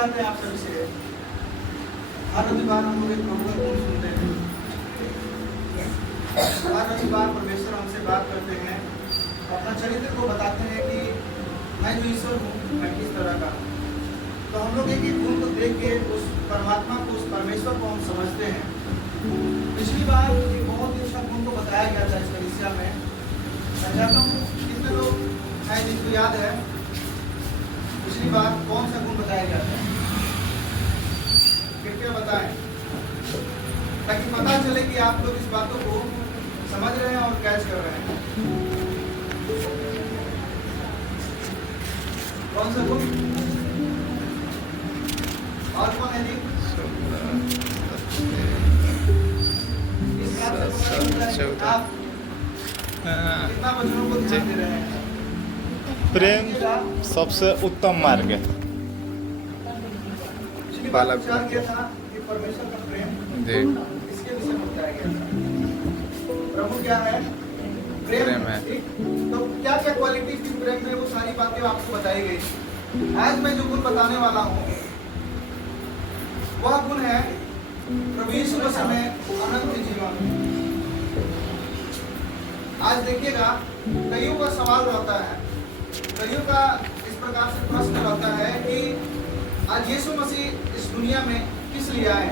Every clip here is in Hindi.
चाहते हैं आप सभी से, हर रविवार हम लोग एक प्रभु का गुण सुनते हैं। हर रविवार परमेश्वर हमसे बात करते हैं, अपना चरित्र को बताते हैं कि मैं जो ईश्वर हूँ मैं किस तरह का हूँ। तो हम लोग एक एक गुण को देख के उस परमात्मा को, उस परमेश्वर को हम समझते हैं। पिछली बार एक बहुत ही अच्छा गुण को बताया गया था इस कलीसिया में। मैं चाहता हूँ कितने लोग हैं जिनको याद है पिछली बार कौन सा गुण बताया गया था? कृपया बताएं, ताकि पता चले कि आप लोग इस बातों को समझ रहे हैं और कैच कर रहे हैं। कौन सा गुण? और कौन है जी? इस बात से पता चलता है कि आप कितना वचनों को ध्यान दे रहे हैं। प्रेम सबसे उत्तम मार्ग है। बालक विचार किया था कि परमेश्वर का प्रेम जी इसके विषय में बताया गया था। प्रभु क्या है? प्रेम है। तो क्या क्या क्वालिटी थी प्रेम में, वो सारी बातें आपको बताई गई। आज मैं जो गुण बताने वाला हूँ वह गुण है प्रभु यीशु मसीह में अनंत जीवन। आज देखिएगा कईयों का सवाल रहता है, कईयों का इस प्रकार से प्रश्न रहता है कि आज यीशु मसीह इस दुनिया में किस लिए आए?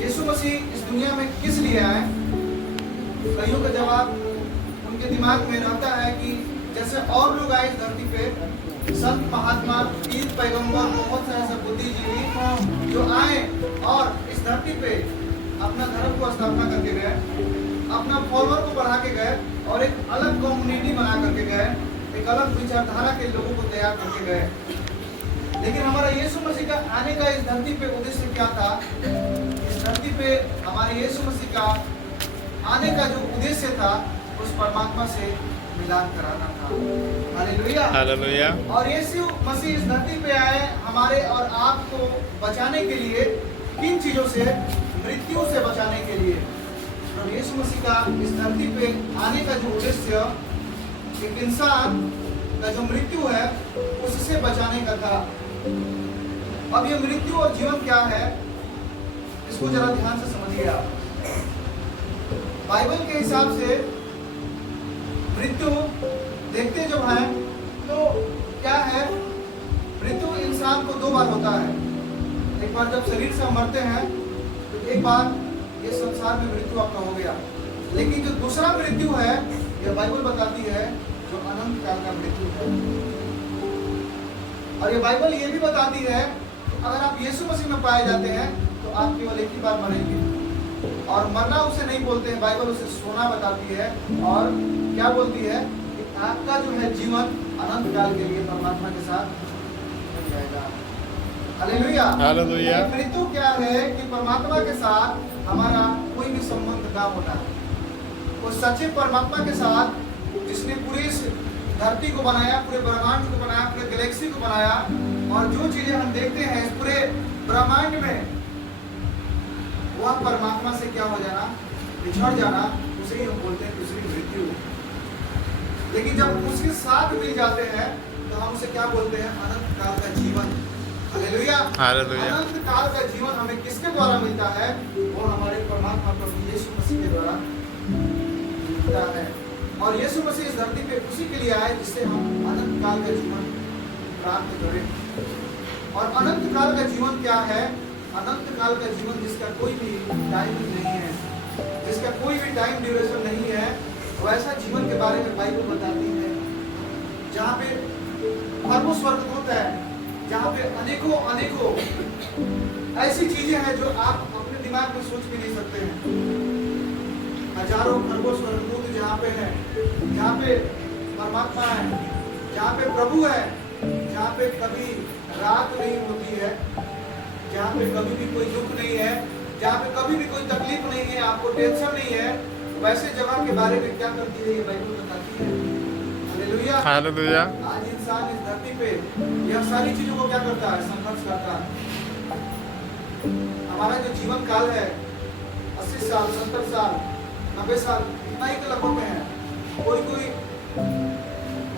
यीशु मसीह इस दुनिया में किस लिए आए? कईयों का जवाब उनके दिमाग में रहता है कि जैसे और लोग आए इस धरती पे, संत महात्मा, पीर, पैगंबर, बहुत सारे ऐसे बुद्धिजीवी जो आए और इस धरती पे अपना धर्म को स्थापना करके गए, अपना फॉलोअर को बढ़ा के गए और एक अलग कम्युनिटी बना करके गए, एक अलग विचारधारा के लोगों को तैयार करके गए। लेकिन हमारा यीशु मसीह का आने का इस धरती पे उद्देश्य क्या था? इस धरती पे हमारे यीशु मसीह का आने का जो उद्देश्य था उस परमात्मा से मिलान कराना था। Hallelujah, hallelujah. और यीशु मसीह इस धरती पे आए हमारे और आपको बचाने के लिए। किन चीजों से? मृत्यु से बचाने के लिए। और यीशु मसीह का इस धरती पे आने का जो उद्देश्य एक इंसान का जो मृत्यु है उससे बचाने का था। अब ये मृत्यु और जीवन क्या है इसको जरा ध्यान से समझिए आप। बाइबल के हिसाब से मृत्यु देखते जब है तो क्या है? मृत्यु इंसान को दो बार होता है। एक बार जब शरीर से हम मरते हैं तो एक बार ये संसार में मृत्यु आपका हो गया। लेकिन जो दूसरा मृत्यु है यह बाइबल बताती है जो अनंत काल का मृत्यु है। और ये बाइबल ये भी बताती है कि अगर आप यीशु मसीह में पाए जाते हैं तो आप केवल एक ही बार मरेंगे। और मरना उसे नहीं बोलते हैं, बाइबल उसे सोना बताती है। और क्या बोलती है कि आपका जो है जीवन अनंत काल के लिए परमात्मा के साथ बन जाएगा। Hallelujah, hallelujah. मृत्यु क्या है कि परमात्मा के साथ हमारा कोई भी संबंध ना होना। वो सच्चे परमात्मा के साथ जिसने पूरी धरती को बनाया, पूरे ब्रह्मांड को बनाया, पूरे गैलेक्सी को बनाया, और जो चीजें हम देखते हैं इस पूरे ब्रह्मांड में, वह परमात्मा से क्या हो जाना? बिछड़ जाना। उसे ही हम बोलते हैं दूसरी मृत्यु। लेकिन जब उसके साथ मिल जाते हैं तो हम उसे क्या बोलते हैं? अनंत काल का जीवन। Hallelujah, hallelujah. अनंत काल का जीवन हमें किसके द्वारा मिलता है? वो हमारे परमात्मा प्रभु यीशु मसीह के द्वारा मिलता है। और यीशु मसीह इस धरती पे उसी के लिए आए जिससे हम अनंत काल का जीवन प्राप्त करें। और अनंत काल का जीवन क्या है? अनंत काल का जीवन जिसका कोई भी टाइमिंग नहीं है, जिसका कोई भी टाइम ड्यूरेशन नहीं है, वैसा जीवन के बारे में बाइबल बताती है जहाँ पे अरबों स्वर्गदूत है, जहाँ पे अनेकों अनेकों ऐसी चीजें हैं जो आप अपने दिमाग में सोच भी नहीं सकते हैं। हजारों खरबों स्वर्गदूत जहाँ पे है, जहाँ पे परमात्मा है, जहाँ पे प्रभु है, जहाँ पे कभी रात नहीं होती है, जहाँ पे कभी भी कोई दुख नहीं है, जहाँ पे कभी भी कोई तकलीफ नहीं है, आपको टेंशन नहीं है, वैसे जगह के बारे में क्या करती है ये बाइबल बताती है। Hallelujah, hallelujah. आज इंसान इस धरती पे यह सारी चीजों को क्या करता है? संघर्ष करता है। हमारा जो जीवन काल है 80 साल, 70 साल, 90 साल, इतना ही तो लगभग में है। कोई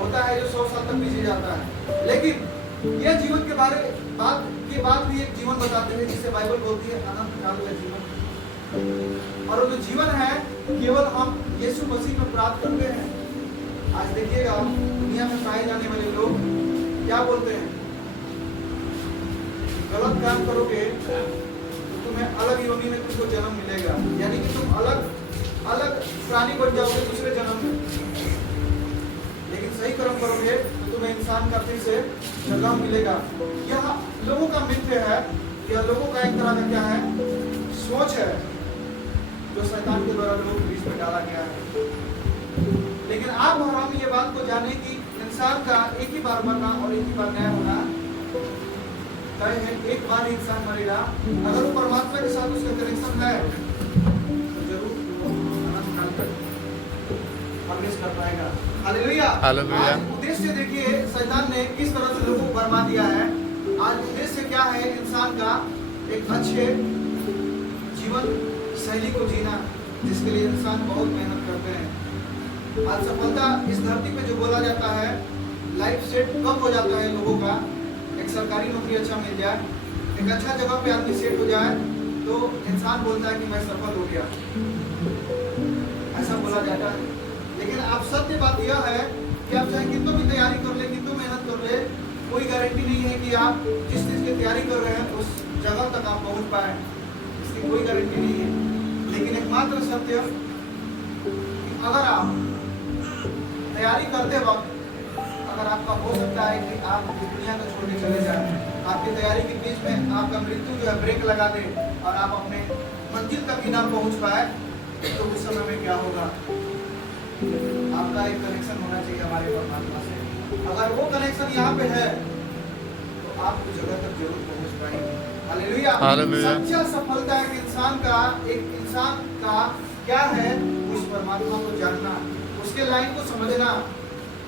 होता है जो 100 साल तक भेजा जाता है। लेकिन यह जीवन के बाद भी एक जीवन बताते हैं जिसे बाइबल बोलती है अनंत काल का जीवन। और वो जो जीवन है केवल हम यीशु मसीह में प्राप्त करते हैं। आज देखिएगा दुनिया में पाए जाने वाले लोग क्या बोलते हैं, गलत काम करोगे तो तुम्हें अलग योनि में तुमको जन्म मिलेगा, यानी कि तुम अलग प्राणी बन जाओगे दूसरे जन्म में। लेकिन सही कर्म करोगे तो तुम्हें इंसान का फिर से जन्म मिलेगा। यह लोगों का मिथ्य है, यह लोगों का एक तरह का क्या है, सोच है जो शैतान के द्वारा लोगों के बीच में डाला गया है। लेकिन आप और हम ये बात को जाने कि इंसान का एक ही बार मरना और एक ही बार न्याय होना तय है। एक बार ही इंसान मरेगा। अगर वो परमात्मा के साथ उसका कनेक्शन है तो जरूर वो अनंत काल तक प्रवेश कर पाएगा। हालेलुया। हालेलुया। आज उद्देश्य देखिए शैतान ने किस तरह से लोगों को बर्बाद दिया है। आज उद्देश्य क्या है, इंसान का एक अच्छे जीवन शैली को जीना, जिसके लिए इंसान बहुत मेहनत करते हैं। आज सफलता इस धरती पे जो बोला जाता है, लाइफ सेट कब हो जाता है लोगों का, एक सरकारी नौकरी अच्छा मिल जाए, एक अच्छा जगह पे आदमी सेट हो जाए तो इंसान बोलता है कि मैं सफल हो गया, ऐसा बोला जाता है। लेकिन आप सत्य बात यह है कि आप चाहे कितनों भी तैयारी कर ले, कितनों मेहनत कर ले, कोई गारंटी नहीं है कि आप जिस चीज की तैयारी कर रहे हैं उस जगह तक आप पहुंच पाए, इसकी कोई गारंटी नहीं है। लेकिन एकमात्र सत्य, अगर आप तैयारी करते वक्त अगर आपका हो सकता है कि आप दुनिया को छोड़ के चले जाए, आपकी तैयारी के बीच में आपका मृत्यु जो है ब्रेक लगा दे और आप अपने मंजिल तक ही ना पहुंच पाए, तो उस समय में क्या होगा। आपका एक कनेक्शन होना चाहिए हमारे परमात्मा से। अगर वो कनेक्शन यहाँ पे है तो आप उस जगह तक जरूर पहुंच पाएंगे। हालेलुया। हालेलुया। सच्चा सफलता एक इंसान का क्या है, उस परमात्मा को जानना, उसके लाइन को समझना।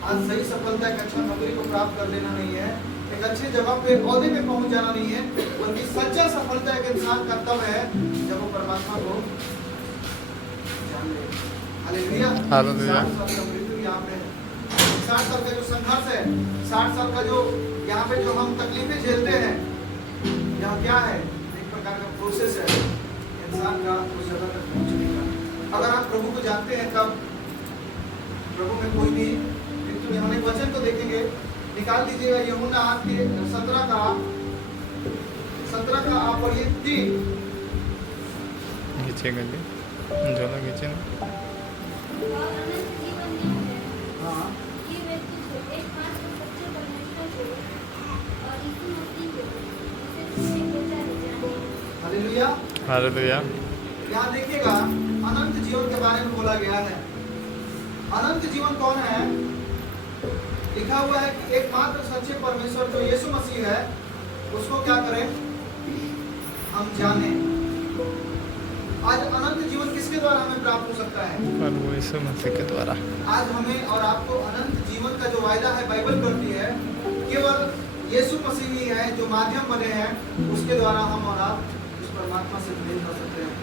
आज सही सफलता एक अच्छा नौकरी को प्राप्त कर लेना नहीं है, एक अच्छे जगह पे ओहदे पे पहुंच जाना नहीं है, बल्कि सच्चा सफलता एक इंसान का तब है जब वो परमात्मा को जान ले। हालेलुया। हालेलुया। 60 साल का मृत्यु यहाँ पे है, 60 साल का जो संघर्ष है, 60 साल का जो यहाँ पे जो हम तकलीफें झेलते हैं, यहाँ क्या है, एक प्रकार का प्रोसेस है इंसान का उस जगह तक पहुंचने का। अगर आप प्रभु को जानते हैं तब प्रभु में कोई भी मृत्यु नहीं। हम एक वचन को देखेंगे, निकाल दीजिएगा यूहन्ना 8 के 17 का आप पढ़िए 3। खींचेगा जी, ज़्यादा खींचे ना। और अनंत जीवन न्यू है हाँ, कि व्यक्ति को एकमात्र सच्चे परमेश्वर को और यीशु मसीह को जिसे तुमने भेजा है जाने। हालेलुया। हालेलुया। यहाँ देखिएगा अनंत जीवन के बारे में बोला गया है। अनंत जीवन कौन है? लिखा हुआ है कि एकमात्र सच्चे परमेश्वर जो यीशु मसीह है, उसको क्या करें, हम जाने। आज अनंत जीवन किसके द्वारा हमें प्राप्त हो सकता है? प्रभु यीशु मसीह के द्वारा। आज हमें और आपको अनंत जीवन का जो वायदा है बाइबल करती है, केवल यीशु मसीह ही है जो माध्यम बने हैं, उसके द्वारा हम और आप उस परमात्मा से मिल कर सकते हैं।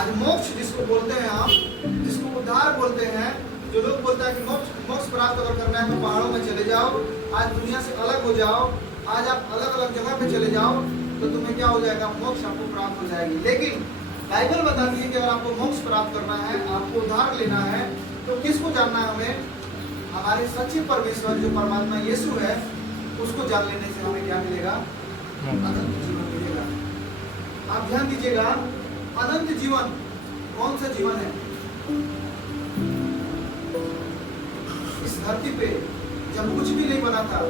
आज मोक्ष जिसको बोलते हैं हम, जिसको उद्धार बोलते हैं, जो लोग बोलते हैं कि मोक्ष प्राप्त अगर करना है तो पहाड़ों में चले जाओ, आज दुनिया से अलग हो जाओ, आज आप अलग अलग जगह पे चले जाओ तो तुम्हें क्या हो जाएगा, मोक्ष आपको प्राप्त हो जाएगी। लेकिन बाइबल बताती है कि अगर आपको मोक्ष प्राप्त करना है, आपको उद्धार लेना है, तो किसको जानना है हमें? हमारे सच्चे परमेश्वर जो परमात्मा यीशु है, उसको जान लेने से हमें क्या मिलेगा? अनंत जीवन मिलेगा। आप ध्यान दीजिएगा, अनंत जीवन कौन सा जीवन है? इस धरती पे जब कुछ भी नहीं बना था,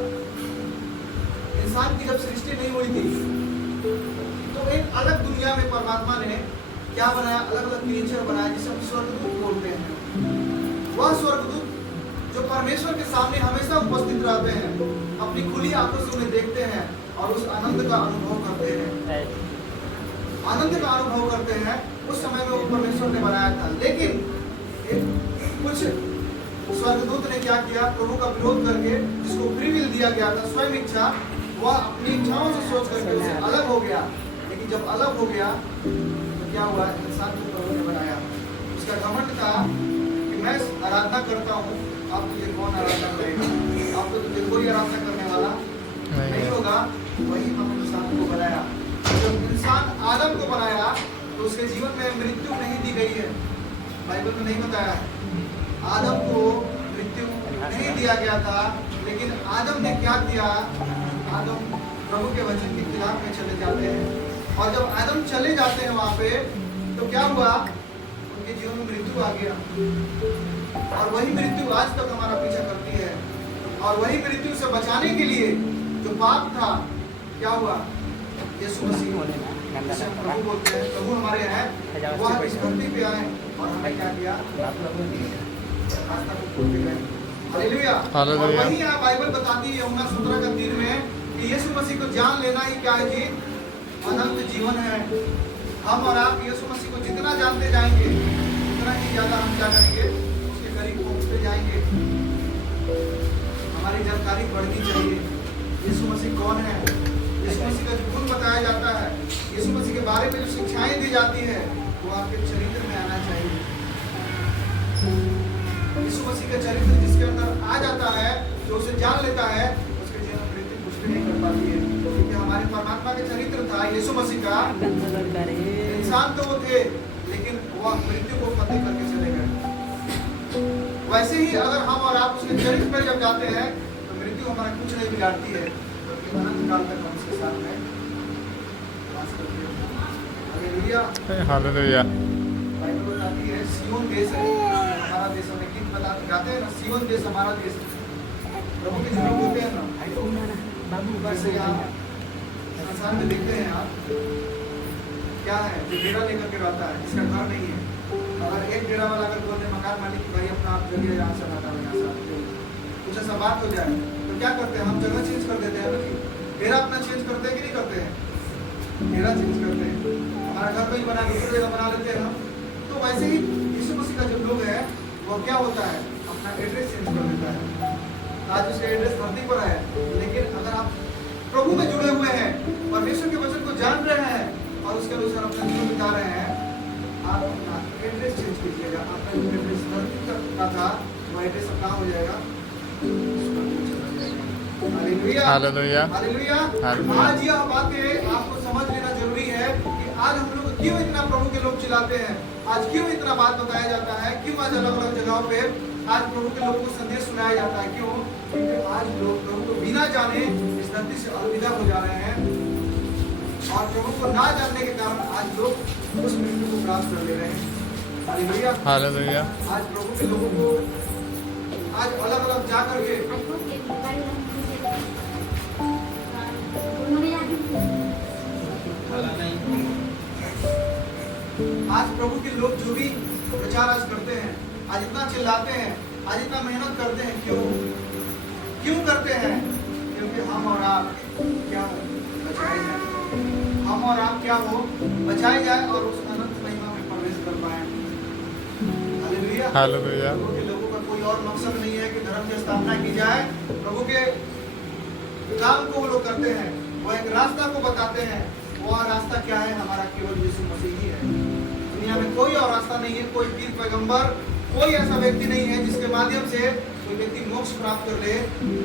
इंसान की जब सृष्टि नहीं हुई थी, तो एक अलग दुनिया में परमात्मा ने क्या बनाया, अलग अलग क्रिएचर बनाया जिसे हम स्वर्गदूत बोलते हैं। वह स्वर्गदूत जो परमेश्वर के सामने हमेशा उपस्थित रहते हैं, अपनी खुली आंखों से उन्हें देखते हैं और उस आनंद का अनुभव करते हैं, आनंद का अनुभव करते हैं। उस समय में वो परमेश्वर ने बनाया था। लेकिन कुछ स्वर्गदूत ने क्या किया, प्रभु का विरोध करके, जिसको फ्री विल दिया गया था, स्वयं इच्छा, वह अपनी इच्छाओं से सोच करके उसे अलग हो गया। लेकिन जब अलग हो गया तो क्या हुआ, इंसान को प्रभु ने बनाया। उसका घमंड था कि मैं आराधना करता हूँ अब तुझे कौन आराधना करेगा? अब तो तुझे कोई आराधना करने वाला नहीं होगा। वही हम इंसान को बनाया। जब इंसान आदम को बनाया तो उसके जीवन में मृत्यु नहीं दी गई है, बाइबल में नहीं बताया है। आदम को मृत्यु नहीं दिया गया था, लेकिन आदम ने क्या किया? आदम प्रभु के वचन के खिलाफ में चले जाते हैं, और जब आदम चले जाते हैं वहां पे तो क्या हुआ? उनके जीवन में मृत्यु आ गया, और वही मृत्यु आज तक हमारा पीछा करती है। और वही मृत्यु से बचाने के लिए जो पाप था, क्या हुआ? यीशु मसीह, जिसे हम प्रभु बोलते हैं, प्रभु हमारे हैं, वह इस धरती पे आए और हमें क्या किया? रास्ता को खोल के गए। हालेलुया। और वही यहाँ बाइबल बताती है यूहन्ना 17:3 में कि यीशु मसीह को जान लेना ही क्या है जी? अनंत जीवन है। हम और आप यीशु मसीह को जितना जानते जाएंगे उतना ही ज्यादा हम क्या करेंगे? उसके करीब पहुंचते जाएंगे। हमारी जानकारी बढ़नी चाहिए। यीशु मसीह कौन है? यीशु मसीह का जो गुण बताया जाता है, यीशु मसीह के बारे में जो शिक्षाएं दी जाती है, वो आपके चरित्र में आना चाहिए। यीशु मसीह का चरित्र जिसके अंदर आ जाता है, जो उसे जान लेता है, उसके जीवन में मृत्यु कुछ भी नहीं कर पाती है। क्योंकि हमारे परमात्मा का चरित्र था यीशु मसीह का। इंसान तो वो थे, लेकिन वह मृत्यु को फतेह करके चले गए। वैसे ही अगर हम और आप उसके चरित्र पर जब जाते हैं तो मृत्यु हमारा कुछ नहीं बिगाड़ती है, बल्कि अनंत काल तक हम उसके साथ में वास करते हैं। हालेलुया। हालेलुया। बाइबल बताती है सिय्योन देश है हमारा देश। हमें गीत गाते हैं ना, सिय्योन देश हमारा देश। प्रभु के जो लोग होते हैं ना, वैसे यहाँ संसार में देखते हैं आप, क्या है जो डेरा लेकर के रहता है, इसका घर नहीं है। अगर एक डेरा वाला अगर बोलते मकान मालिक कि भाई अपना आप जगह यहाँ से हटा यहाँ से, कुछ ऐसा बात हो जाए तो क्या करते हैं? हम जगह चेंज कर देते हैं ना। डेरा अपना चेंज करते हैं कि नहीं करते हैं? डेरा चेंज करते हैं। हमारा घर कहीं बना दूसरी जगह बना लेते हैं हम। तो वैसे ही यीशु मसीह का जो लोग है वो क्या होता है? अपना एड्रेस चेंज कर देता है। आज उसका एड्रेस धरती पर है, लेकिन अगर आप प्रभु में जुड़े हुए हैं, परमेश्वर के वचन को जान रहे हैं और उसके अनुसार अपना जीवन बिता रहे हैं, आप अपना एड्रेस चेंज कीजिएगा। आपका जो एड्रेस धरती का था वो एड्रेस अब कहाँ हो जाएगा? हालेलुया। हालेलुया। हालेलुया। हालेलुया। आज यह बातें आपको समझ लेना जरूरी है कि आज हम लोग क्यों इतना प्रभु के लोग चिल्लाते हैं, आज क्यों इतना बात बताया जाता है, क्यों आज अलग अलग जगहों पे आज प्रभु के लोगों को संदेश सुनाया जाता है। क्यों? क्योंकि आज लोग प्रभु को बिना जाने इस धरती से अलविदा हो जा रहे हैं, और प्रभु को ना जानने के कारण आज लोग उस मृत्यु को प्राप्त कर ले रहे हैं। हालेलुया। हालेलुया। आज प्रभु के लोगों को आज अलग अलग जा करके आज प्रभु के लोग जो भी प्रचार आज करते हैं, आज इतना चिल्लाते हैं, आज इतना मेहनत करते हैं, क्यों करते हैं? क्योंकि हम और आप क्या हो? बचाए जाए। हम और आप क्या हो? बचाए जाए और उस अनंत महिमा में प्रवेश कर पाए। हालेलुया। हालेलुया। प्रभु के लोगों का कोई और मकसद नहीं है कि धर्म की स्थापना की जाए। प्रभु के काम को वो लोग करते हैं, वो एक रास्ता को बताते हैं। वह रास्ता क्या है? हमारा केवल यीशु मसीह ही है। दुनिया में कोई और रास्ता नहीं है, कोई पीर पैगंबर, कोई ऐसा व्यक्ति नहीं है जिसके माध्यम से कोई व्यक्ति मोक्ष प्राप्त कर ले।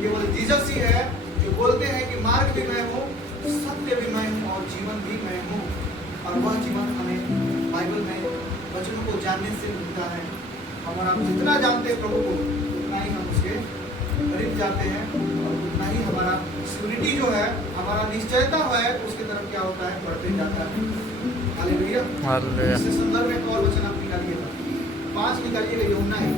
केवल जीसस ही है जो बोलते हैं कि मार्ग भी मैं हूँ, सत्य भी मैं हूँ और जीवन भी मैं हूँ। और वह जीवन हमें बाइबल में वचनों को जानने से मिलता है। हम और आप जितना जानते हैं प्रभु को, उतना ही हम उसके करीब जाते हैं, और उतना ही हमारा सिक्योरिटी जो है, हमारा निश्चयता है, उसके तरफ क्या होता है? बढ़ते जाता है। हालेलुया। हालेलुया। इससे संदर्भ में एक और वचन आप निकालिएगा, 5 निकालिएगा, यूहन्ना है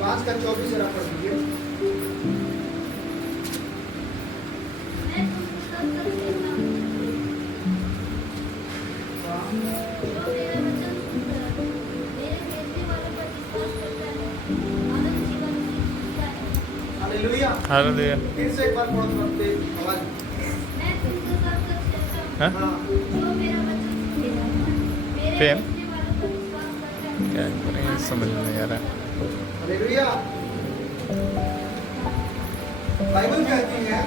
5 का 24 जरा पढ़ लीजिए। मैं तुमको तब तक कहता हूँ, जो मेरा वचन सुनकर मेरे भेजने वाले पर विश्वास करता है, अनंत जीवन जीता है। हालेलुया। हालेलुया। फिर से एक बार पढ़ो तो तेज आवाज। मैं तुमको तब तक कहता हूँ, हाँ? जो मेरा वचन सुनेगा, मेरे फिर? भेजने वालों पर विश्वास करता है, क्या करेंगे? समझ में नहीं आ रहा है। हालेलुया। बाइबल कहती है,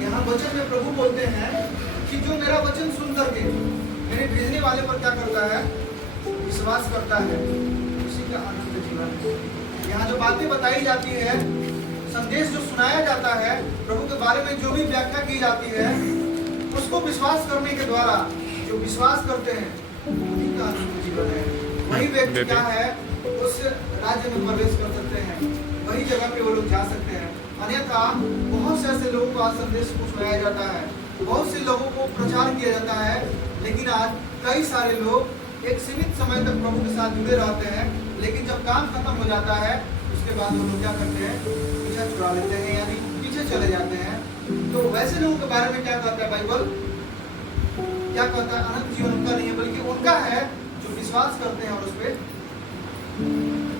यहाँ वचन में प्रभु बोलते हैं कि जो मेरा वचन सुन करके मेरे भेजने वाले पर क्या करता है, विश्वास करता है, उसी का अनंत जीवन है। यहाँ जो बातें बताई जाती है, संदेश जो सुनाया जाता है, प्रभु के बारे में जो भी व्याख्या की जाती है, उसको विश्वास करने के द्वारा जो विश्वास करते हैं उन्हीं का अनंत जीवन है। वही व्यक्ति क्या है, उस राज्य में प्रवेश कर सकते हैं, वही जगह पे वो लोग जा सकते हैं। अन्यथा बहुत से ऐसे लोगों को आज संदेश को सुनाया जाता है, बहुत से लोगों को प्रचार किया जाता है, लेकिन आज कई सारे लोग एक सीमित समय तक प्रभु के साथ जुड़े रहते हैं, लेकिन जब काम खत्म हो जाता है उसके बाद वो लोग क्या करते हैं, पीछा छुड़ा लेते हैं, यानी पीछे चले जाते हैं। तो वैसे लोगों के बारे में क्या कहता है बाइबल, क्या कहता है, अनंत जीवन उनका नहीं है, बल्कि उनका है जो विश्वास करते हैं और उस पर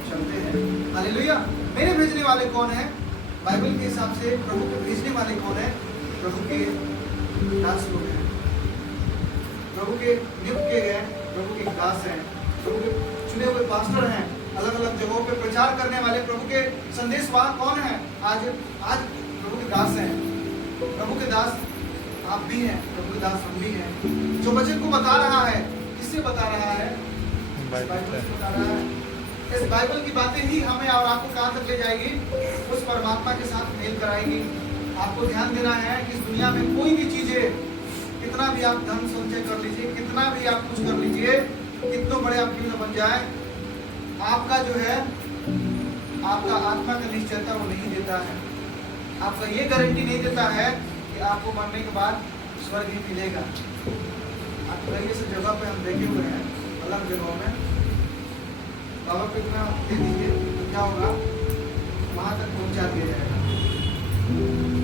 चलते हैं। हालेलुया। मेरे भेजने वाले कौन है? बाइबल के हिसाब से प्रभु के भेजने वाले कौन है? प्रभु के दास लोग हैं, प्रभु के नियुक्त किए गए, प्रभु के दास हैं, प्रभु के चुने हुए पास्टर हैं, अलग अलग जगहों पे प्रचार करने वाले प्रभु के संदेशवाहक कौन है? आज प्रभु के दास हैं। प्रभु के दास आप भी हैं, प्रभु के दास हम भी हैं। जो वचन को बता रहा है, किससे बता रहा है? बाइबल से बता रहा है। इस बाइबल की बातें ही हमें और आपको कहाँ तक ले जाएगी? उस परमात्मा के साथ मेल कराएगी। आपको ध्यान देना है कि इस दुनिया में कोई भी चीजें, कितना भी आप धन संचय कर लीजिए, कितना भी आप कुछ कर लीजिए, कितने बड़े आप क्यों न बन जाए, आपका जो है, आपका आत्मा का निश्चयता वो नहीं देता है। आपका ये गारंटी नहीं देता है कि आपको मरने के बाद स्वर्ग ही मिलेगा। आप कई ऐसे जगह पे हम देखे हुए हैं, अलग जगहों में, बाबा को इतना दे दीजिए तो क्या होगा, वहाँ तक पहुँचा दिया जाएगा।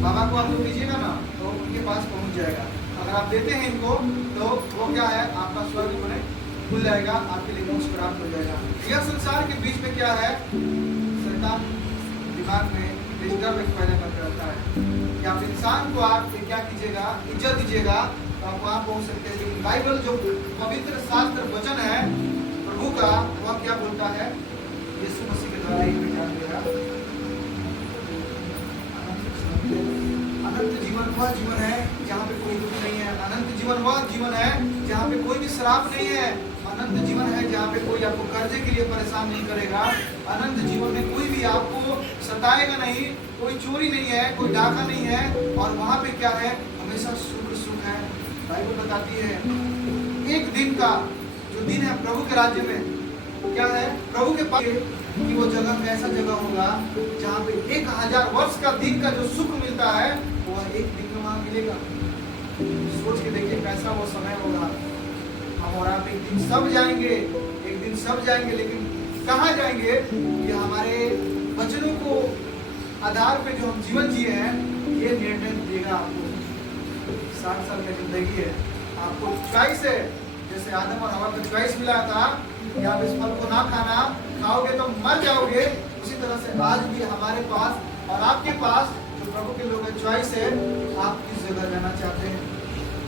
बाबा को आप लोग दीजिएगा ना तो उनके पास पहुँच जाएगा। अगर आप देते हैं इनको तो वो क्या है, आपका स्वर्ग बने खुल जाएगा, आपके लिए मोक्ष प्राप्त हो जाएगा। यह संसार के बीच में क्या है, शैतान दिमाग में डिजिटल पैदा करके रहता है कि आप इंसान को आप क्या कीजिएगा, इज्जत दीजिएगा तो आप वहाँ पहुँच सकते हैं। लेकिन बाइबल जो पवित्र शास्त्र वचन है प्रभु का, वह क्या बोलता है, यीशु मसीह के द्वारा ही पहचान देगा। अनंत जीवन वह जीवन है जहाँ पे कोई दुख नहीं है। अनंत जीवन वह जीवन है जहाँ पे कोई भी श्राप नहीं है। अनंत जीवन है जहाँ पे कोई आपको कर्जे के लिए परेशान नहीं करेगा। अनंत जीवन में कोई भी आपको सताएगा नहीं, कोई चोरी नहीं है, कोई डाका नहीं है, और वहाँ पे क्या है, हमेशा सुख है। बाइबल बताती है एक दिन का जो दिन है प्रभु के राज्य में, क्या है, प्रभु के पास कि वो जगह ऐसा जगह होगा जहाँ पे 1000 वर्ष का दिन का जो सुख मिलता है वो एक दिन में वहाँ मिलेगा। सोच के देखिए कैसा वो समय होगा। हम और आप एक दिन सब जाएंगे, एक दिन सब जाएंगे, लेकिन कहाँ जाएंगे, ये हमारे वचनों को आधार पे जो हम जीवन जिए हैं ये निर्णय देगा। आपको 60 साल की जिंदगी है, आपको चॉइस है। जैसे आदम और हवा को चॉइस मिला था कि आप इस फल को ना खाना, खाओगे तो मर जाओगे, उसी तरह से आज भी हमारे पास और आपके पास जो प्रभु के लोग चॉइस है, आप किस जगह जाना चाहते हैं।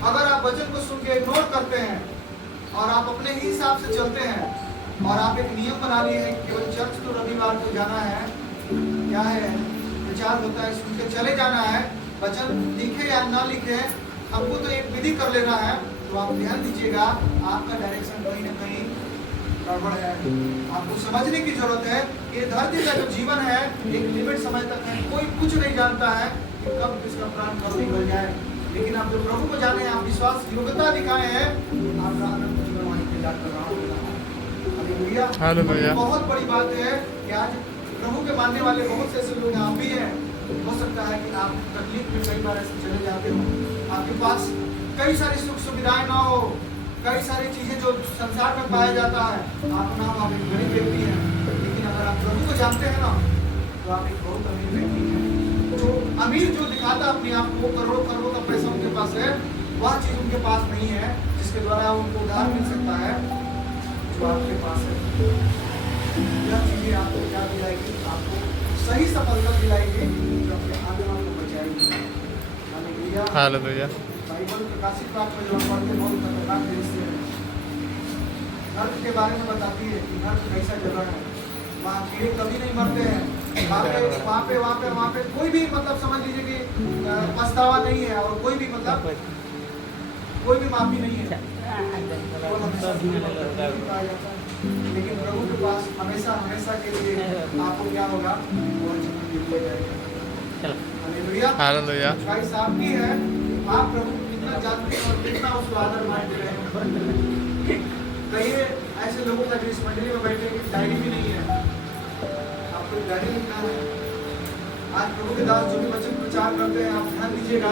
अगर आप वचन को सुन के इग्नोर करते हैं और आप अपने ही हिसाब से चलते हैं और आप एक नियम बना लिए हैं केवल चर्च तो रविवार को जाना है, क्या है, प्रचार होता है, सुन के चले जाना है, वचन लिखे या ना लिखे हमको तो एक विधि कर लेना है, तो आप ध्यान दीजिएगा आपका डायरेक्शन कहीं ना कहीं गड़बड़ है। आपको समझने की जरूरत है कि धरती का जो जीवन है एक लिमिट समय तक है। कोई कुछ नहीं जानता है कि कब किसका प्राण कब निकल जाए, लेकिन आप जो प्रभु को जाने, आप विश्वास योग्यता दिखाए हैं, आपका अनंत जीवन वहीं पे जाकर रहा होगा। हालेलुया। बहुत बड़ी बात है कि आज प्रभु के मानने वाले बहुत से ऐसे लोग आप भी हैं। हो सकता है कि आप तकलीफ में कई बार ऐसे चले जाते हो, आपके पास कई सारी सुख सुविधाएं ना हो, कई सारी चीजें जो संसार में पाया जाता है, आप ना आप एक गरीब व्यक्ति हैं, लेकिन अगर आप प्रभु को जानते हैं ना तो आप एक बहुत अमीर व्यक्ति हैं। जो अमीर जो दिखाता अपने आप को करोड़ों करोड़ों का पैसा उनके पास है, वह चीज उनके पास नहीं है जिसके द्वारा उनको उधार मिल सकता है जो आपके पास है। यह चीजें आपको क्या दिलाएगी, आपको सही सफलता दिलाएगी जो अपने आत्मा को बचाएगी। हालेलुया। बाइबल प्रकाशित पाठ में जो हम पढ़ते बहुत खतरनाक दृश्य है। नर्क के बारे में बताती है कि नर्क कैसा जगह है, वहाँ कीड़े कभी नहीं मरते हैं। वहाँ पे कोई भी मतलब समझ लीजिए कि पछतावा नहीं है, और कोई भी मतलब कोई भी माफी नहीं है, वो हमेशा पाया जाता है। लेकिन प्रभु के पास हमेशा हमेशा के लिए आपको क्या होगा, वो जीवन मिल जाएगा। हालेलुया। हालेलुया। चॉइस आपकी है, आप प्रभु को कितना जानते हैं और कितना उसको आदर मानते हैं। कई ऐसे लोगों का जो इस मंडली में बैठे हैं कि डायरी भी नहीं है, आपको डायरी लिखना है। आज प्रभु के दास जो भी वचन प्रचार करते हैं, आप ध्यान दीजिएगा,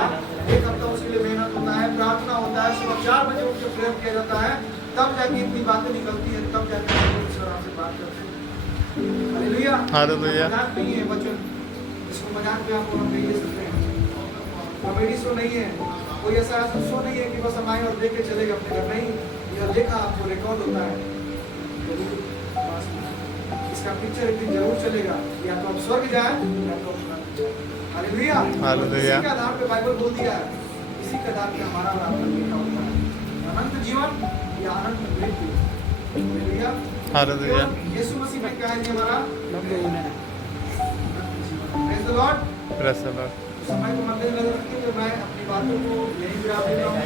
एक हफ्ता उसके लिए मेहनत होता है, प्रार्थना होता है, सुबह 4 बजे उठ के प्रेयर किया जाता है, तब जाके इतनी बातें निकलती है, तब जाके परमेश्वर आपसे बात करते हैं। हालेलुया। हालेलुया। मजाक नहीं है वचन, इसको मजाक में आपको हम कह सकते हैं। कॉमेडी शो नहीं है, कोई ऐसा शो नहीं है कि बस हम आए और देख के चले गए अपने घर। नहीं, यह देखा आपको रिकॉर्ड होता है। इसका पिक्चर एक दिन जरूर चलेगा, या तो आप स्वर्ग जाए या तो हालेलुया। हालेलुया। इसी के आधार पे बाइबल बोल दिया है, इसी के आधार पे हमारा और आपका लिखा होता है, अनंत जीवन या अनंत मृत्यु। हालेलुया। हालेलुया। यीशु मसीह में क्या है जी हमारा praise the Lord. Praise the Lord. समय को मद्देनजर रखते हुए मैं अपनी बातों को यहीं विराम देता हूँ।